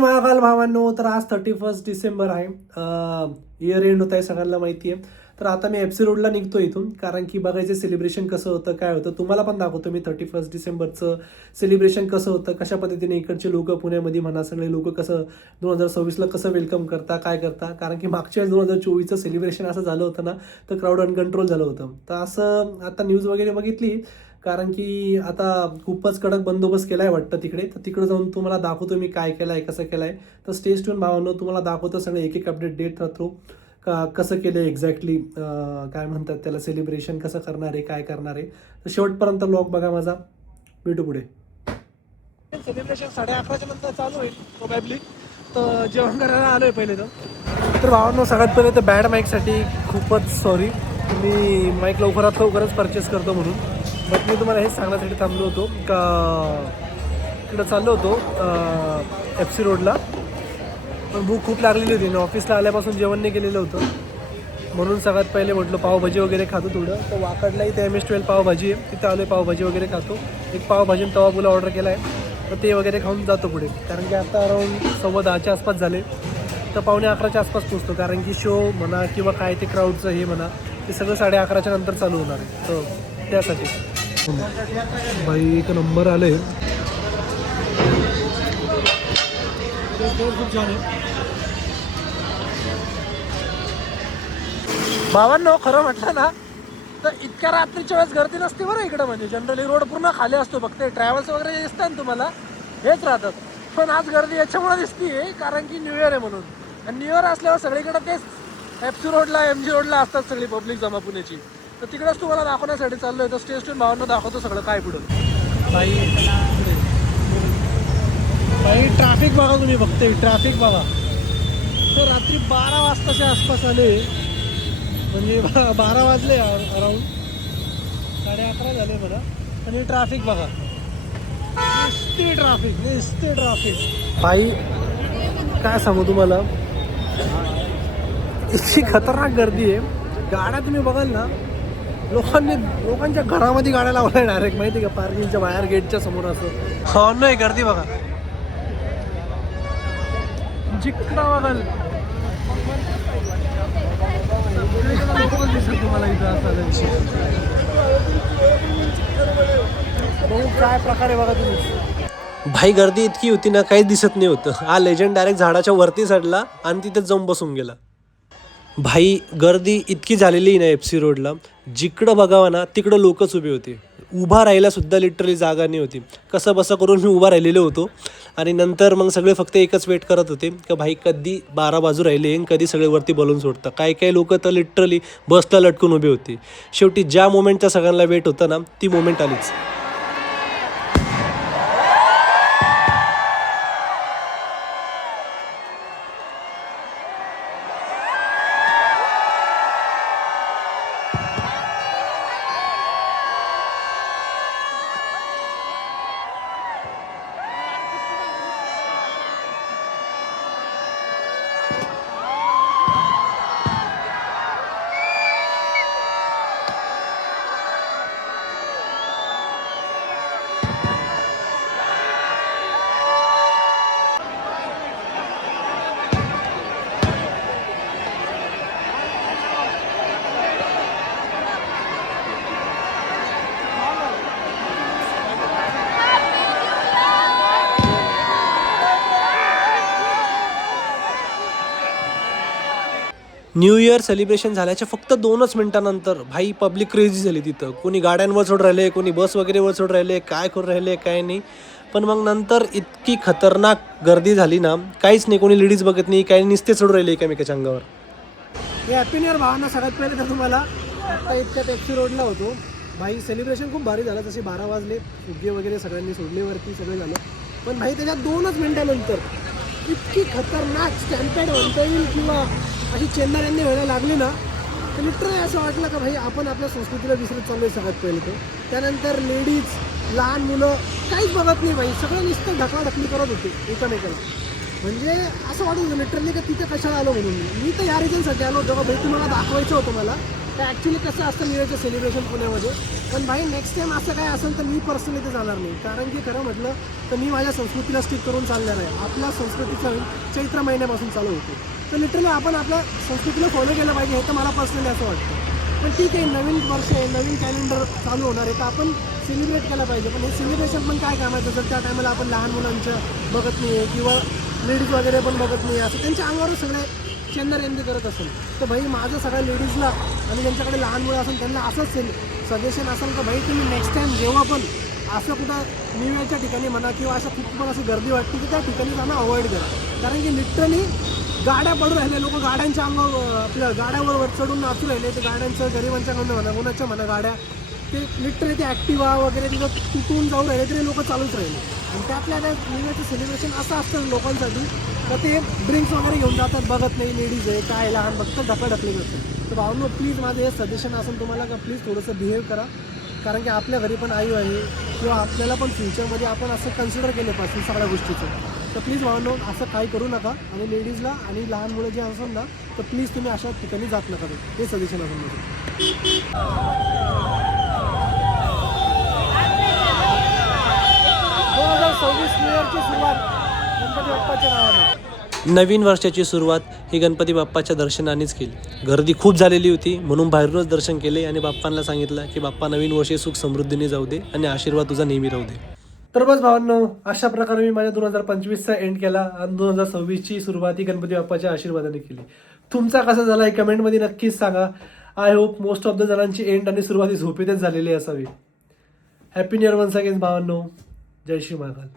महाकाल भावांनो, तर आज 31 डिसेंबर आहे. इयर एंड होत आहे, सगळ्यांना माहिती आहे. तर आता मी एफसी रोडला निघतो इथून, कारण की बघायचं सेलिब्रेशन कसं होतं, काय होतं. तुम्हाला पण दाखवतो मी 31 डिसेंबरचं सेलिब्रेशन कसं होतं, कशा पद्धतीने इकडचे लोक पुण्यामध्ये म्हणा, सगळे लोक कसं 2026ला कसं वेलकम करता, काय करता. कारण की मागच्या वेळेस 2024चं सेलिब्रेशन असं झालं होतं ना, तर क्राऊड अनकंट्रोल झालं होतं. तर असं आता न्यूज वगैरे बघितली, कारण की आता खूपच कडक बंदोबस्त केला आहे वाटतं तिकडे. तर तिकडे जाऊन तुम्हाला दाखवतो मी काय केलं आहे, कसं केलं आहे. तर स्टे ट्यून भावांनो, तुम्हाला दाखवतो सगळे एक एक अपडेट देत राहतो का कसं केलं आहे एक्झॅक्टली, काय म्हणतात त्याला, सेलिब्रेशन कसं करणार आहे, काय करणार आहे. तर शेवटपर्यंत व्लॉग बघा माझा. भेटू पुढे. सेलिब्रेशन 11:30च्या नंतर चालू होईल प्रोबॅबली. तर जेवण करायला आलो आहे पहिले. तर भावांनो, सगळ्यात पहिले तर बॅड माईकसाठी खूपच सॉरी. मी माईक लवकरच परचेस करतो म्हणून. बट मी तुम्हाला हेच सांगण्यासाठी थांबलो होतो का इकडं चाललो होतो FC रोडला. पण भूक खूप लागलेली होती. मी ऑफिसला आल्यापासून जेवण नाही केलेलं होतं, म्हणून सगळ्यात पहिले म्हटलं पावभाजी वगैरे खातो थोडं. तर वाकडला इथे MS12 पावभाजी आहे, तिथे आलो पावभाजी वगैरे खातो. एक पावभाजी तवा पुला ऑर्डर केला आहे, तर ते वगैरे खाऊन जातो पुढे. कारण की आता अराऊंड 10:15च्या आसपास झाले, तर 11:45च्या आसपास पोचतो. कारण की शो म्हणा किंवा काय ते क्राऊडचं हे म्हणा, ते सगळं 11:30च्या नंतर चालू होणार आहे. तर त्यासाठी बाई एक नंबर आले. खूप छान आहे भावांनो. खरं म्हटलं ना, तर इतक्या रात्रीच्या वेळेस गर्दी नसते बरं इकडं. म्हणजे जनरली रोड पूर्ण खाली असतो, फक्त ट्रॅव्हल्स वगैरे दिसतात ना तुम्हाला, हेच राहतात. पण आज गर्दी याच्यामुळे दिसते कारण की न्यू इयर आहे म्हणून. आणि न्यू इयर असल्यावर सगळीकडे तेच FC रोडला, MG रोडला असतात सगळी पब्लिक जमा पुण्याची. तर तिकडेच तुम्हाला दाखवण्यासाठी चाललोय. तर स्टेशन भावांना दाखवतो सगळं काय पुढं. बाई ट्रॅफिक बघा तुम्ही, फक्त ट्रॅफिक बघा. तर रात्री 12 वाजताच्या आसपास आले, म्हणजे 12 वाजले अराऊंड, 11:30 झाले मला. आणि ट्रॅफिक बघा, नुसती ट्रॅफिक बाई. काय सांगू तुम्हाला, इतकी खतरनाक गर्दी आहे. गाड्या तुम्ही बघाल ना, लोकांच्या घरामध्ये गाड्या लावल्या डायरेक्ट, माहिती आहे का, पार्किंगच्या बाहेर गेटच्या समोर असं. हो नाही, गर्दी बघा जिकडं बघाल. तुम्हाला इथं असं काय प्रकारे बघा तुम्ही. भाई गर्दी इतकी होती ना, काहीच दिसत नाही होतं. हा लेजंड डायरेक्ट झाडाच्या वरती चढला आणि तिथेच जाऊन बसून गेला. भाई गर्दी इतकी झालेली ना FC रोडला, जिकडं बघावं ना तिकडं लोकच उभी होती. उभा राहायला सुद्धा लिटरली जागा नाही होती. कसं बसं करून मी उभा राहिलेलो होतो. आणि नंतर मग सगळे फक्त एकच वेट करत होते की भाई कधी 12 बाजू राहिले, कधी सगळे वरती बलून सोडतं. काही लोक तर लिटरली बसला लटकून उभी होती. शेवटी ज्या मोमेंटचा सगळ्यांना वेट होता ना, ती मोमेंट आलीच. न्यू इयर सेलिब्रेशन झाल्याच्या फक्त 2च मिनिटानंतर भाई पब्लिक क्रेझी झाली तिथं. कोणी गाड्यांवर सोड राहिले, कोणी बस वगैरेवर सोड राहिले, काय करून राहिले काय नाही. पण मग नंतर इतकी खतरनाक गर्दी झाली ना, काहीच नाही, कोणी लेडीज बघत नाही, काही नुसते सोडून राहिले एकामेकाच्या अंगावर. हे हॅपी न्यू इयर भावांना. सगळ्यात पहिले तर तुम्हाला आता इतक्यात FC रोडला होतो भाई. सेलिब्रेशन खूप भारी झालं. जसे 12 वाजले, फुगे वगैरे सगळ्यांनी सोडलेवरती सगळं झालं. पण भाई त्याच्यात 2च मिनिटानंतर इतकी खतरनाक स्टॅम्पेड म्हणता येईल किंवा अशी चेन्नऱ्यांनी व्हायला लागली ना, तर लिटरली असं वाटलं का भाई आपण आपल्या संस्कृतीला विसरत चाललो आहे सगळ्यात पहिले. तर त्यानंतर लेडीज, लहान मुलं काहीच बघत नाही भाई, सगळं नुसतं ढकलाढकली करत होते एकमेकाला. म्हणजे असं वाटत होतं लिटरली का तिथे कशाला आलो म्हणून. मी तर या रिझनसाठी आलो होतो का भाई तुम्हाला दाखवायचं होतं मला तर ॲक्च्युली कसं असतं न्यू इयरचं सेलिब्रेशन पुण्यामध्ये. पण भाई नेक्स्ट टाईम असं काय असेल तर मी पर्सनली ते जाणार नाही, कारण की खरं म्हटलं तर मी माझ्या संस्कृतीला स्टिक करून चालणार आहे. आपल्या संस्कृतीचा चैत्र महिन्यापासून चालू होतो, तर लिटरली आपण आपल्या संस्कृतीला फॉलो केलं पाहिजे, हे तर मला पर्सनली असं वाटतं. पण ठीक आहे, नवीन वर्ष आहे, नवीन कॅलेंडर चालू होणार आहे, तर आपण सेलिब्रेट केलं पाहिजे. पण हे सेलिब्रेशन पण काय कामाचं जर त्या टायमाला आपण लहान मुलांच्या बघत नाही आहे किंवा लेडीज वगैरे पण बघत नाही, असं त्यांच्या अंगावर सगळे चेंदर करत असेल. तर भाई माझं सगळ्या लेडीजला आणि ज्यांच्याकडे लहान मुलं असेल त्यांना असंच सजेशन असेल का भाई तुम्ही नेक्स्ट टाईम जेव्हा पण असं कुठं न्यू इयरच्या ठिकाणी म्हणा किंवा असं खूप पण असं गर्दी वाटते की त्या ठिकाणी जाणं अवॉइड करा. कारण की लिटरली गाड्या पडून राहिले, लोक गाड्यांच्या अंगावर आपल्या गाड्यावर चढून नाचू राहिले. ते गाड्यांचं गरिबांच्याकडनं म्हणा कोणाच्या म्हणा गाड्या, ते लिटरली ते ॲक्टिवा वगैरे तिथं तुटून जाऊन राहिले तरी लोक चालूच राहिले. आणि त्यातल्या त्या न्यू इयरचं सेलिब्रेशन असं असतं लोकांसाठी तर ते ड्रिंक्स वगैरे घेऊन जातात, बघत नाही लेडीज आहे काय लहान बघतं ढकलढकली करतात. तर भावनो प्लीज माझं हे सजेशन असेल तुम्हाला का प्लीज थोडंसं बिहेव करा, कारण की आपल्या घरी पण आई आहे किंवा आपल्याला पण फ्युचरमध्ये आपण असं कन्सिडर केलं पाहिजे सगळ्या गोष्टीचं. तर प्लीज भावनो असं काही करू नका. आणि लेडीजला आणि लहान मुलं जे असेल ना तर प्लीज तुम्ही अशा ठिकाणी जात नका. हे सजेशन असेल माझं. 2026 न्यू इयरची सुरुवात गणपती बाप्पाच्या नावाने. नवीन वर्षाची सुरुवात ही गणपती बाप्पाच्या दर्शनानेच केली. गर्दी खूप झालेली होती म्हणून बाहेरूनच दर्शन केले आणि बाप्पांना सांगितलं की बाप्पा नवीन वर्षी सुख समृद्धीने जाऊ दे आणि आशीर्वाद तुझा नेहमी राहू दे. तर बस भावांनो, अशा प्रकारे मी माझ्या 2025चा एंड केला आणि 2026ची सुरुवात ही गणपती बाप्पाच्या आशीर्वादाने केली. तुमचा कसा झाला हे कमेंटमध्ये नक्कीच सांगा. I hope most of the जणांची एंड आणि सुरुवात ही झोपेतच झालेली असावी. Happy new year once again भावांनो. जय श्री महाकाल.